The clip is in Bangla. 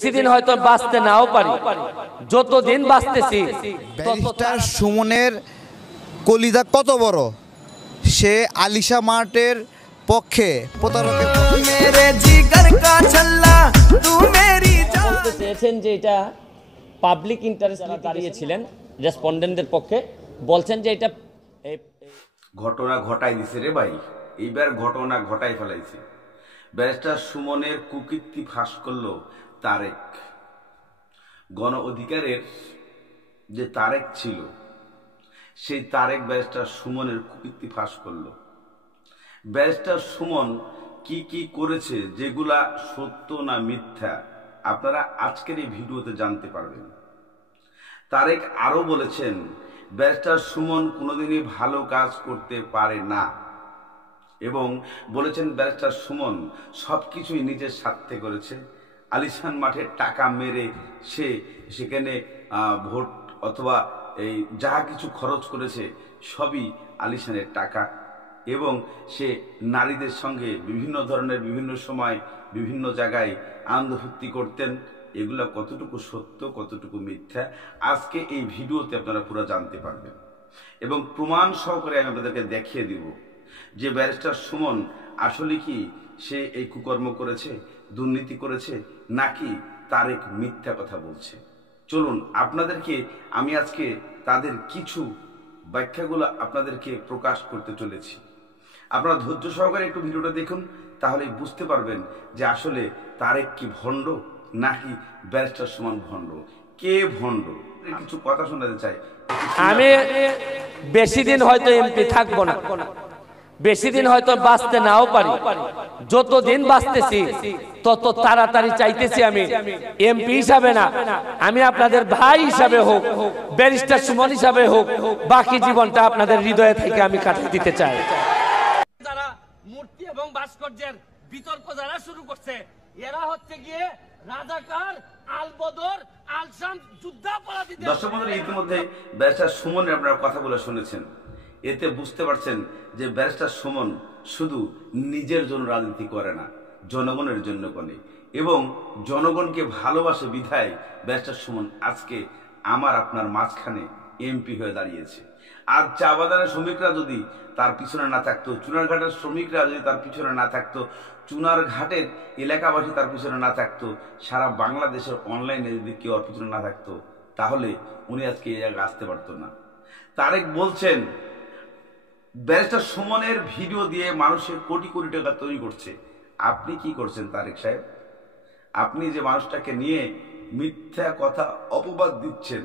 সেদিন হয়তো বাঁচতে নাও পারি, যতদিন বাঁচতেছি। ব্যারিস্টার সুমনের কলিজা কত বড়, সে আলিশা মার্টের পক্ষে বলতে চেয়েছেন যে এটা পাবলিক ইন্টারেস্ট দাঁড়িয়েছিলেন রেসপন্ডেন্টদের পক্ষে, বলছেন যে এটা ঘটনা ঘটাই দিছে রে ভাই, এইবার ঘটনা ঘটাই ফেলাইছে। ব্যারিস্টার সুমনের কুকীর্তি ফাঁস করলো তারেক। গণ অধিকারের যে তারেক ছিল, সেই তারেক ব্যারিস্টার সুমনের কুকীর্তি ফাঁস করলো। ব্যারিস্টার সুমন কি কি করেছে, যেগুলা সত্য না মিথ্যা, আপনারা আজকের এই ভিডিওতে জানতে পারবেন। তারেক আরো বলেছেন ব্যারিস্টার সুমন কোনোদিনই ভালো কাজ করতে পারে না, এবং বলেছেন ব্যারিস্টার সুমন সবকিছুই নিজের স্বার্থে করেছে। আলিশান মাঠে টাকা মেরে সে সেখানে ভোট অথবা এই যা কিছু খরচ করেছে সবই আলিশানের টাকা, এবং সে নারীদের সঙ্গে বিভিন্ন ধরনের বিভিন্ন সময় বিভিন্ন জায়গায় আনন্দফুর্তি করতেন। এগুলো কতটুকু সত্য কতটুকু মিথ্যা আজকে এই ভিডিওতে আপনারা পুরো জানতে পারবেন, এবং প্রমাণ সহকারে আমি আপনাদেরকে দেখিয়ে দিব যে ব্যারিস্টার সুমন আসলে কি সে এই কুকর্ম করেছে, দুর্নীতি করেছে, নাকি তারেক মিথ্যা কথা বলছে। চলুন আপনাদেরকে আমি আজকে তাদের কিছু ব্যাখ্যাগুলো আপনাদেরকে প্রকাশ করতে চলেছি। আপনারা ধৈর্য সহকারে একটু ভিডিওটা দেখুন, তাহলেই বুঝতে পারবেন যে আসলে তারেক কি ভণ্ড নাকি ব্যারিস্টার সুমন ভণ্ড, কে ভণ্ড। কিছু কথা শোনাতে চাই। আমি বেশি দিন হয়তো এমপি থাকবো না, বেশি দিন হয়তো বাঁচতে নাও পারি, যতদিন বাঁচতেছি তত তাড়াতাড়ি চাইতেছি আমি এমপি হিসাবে না, আমি আপনাদের ভাই হিসাবে হোক, ব্যারিস্টার সুমন হিসাবে হোক, বাকি জীবনটা আপনাদের হৃদয়ে থেকে আমি কাটিয়ে দিতে চাই। যারা মূর্তি এবং ভাস্কর্যের বিতর্ক যারা শুরু করছে, এরা হচ্ছে গিয়ে রাজাকার, আলবদর, আলসাম যুদ্ধাপরাধী। দর্শক বন্ধুরা, ইতিমধ্যে ব্যারিস্টার সুমনের আপনারা কথাগুলো শুনেছেন, এতে বুঝতে পারছেন যে ব্যারিস্টার সুমন শুধু নিজের জন্য রাজনীতি করে না, জনগণের জন্য করে, এবং জনগণকে ভালোবাসে বিধায় ব্যারিস্টার সুমন আজকে আমার আপনার মাঝখানে এমপি হয়ে দাঁড়িয়েছে। আর চা বাগানের শ্রমিকরা যদি তার পিছনে না থাকতো, চুনারঘাটের শ্রমিকরা যদি তার পিছনে না থাকতো, চুনারঘাটের এলাকাবাসী তার পিছনে না থাকতো, সারা বাংলাদেশের অনলাইনে যদি কেউ ওর পিছনে না থাকতো, তাহলে উনি আজকে এই জায়গায় আসতে পারতো না। তারেক বলছেন ব্যারিস্টার সুমনের ভিডিও দিয়ে মানুষের কোটি কোটি টাকা তৈরি করছে। আপনি কি করছেন তারেক সাহেব? আপনি যে মানুষটাকে নিয়ে মিথ্যা কথা অপবাদ দিচ্ছেন,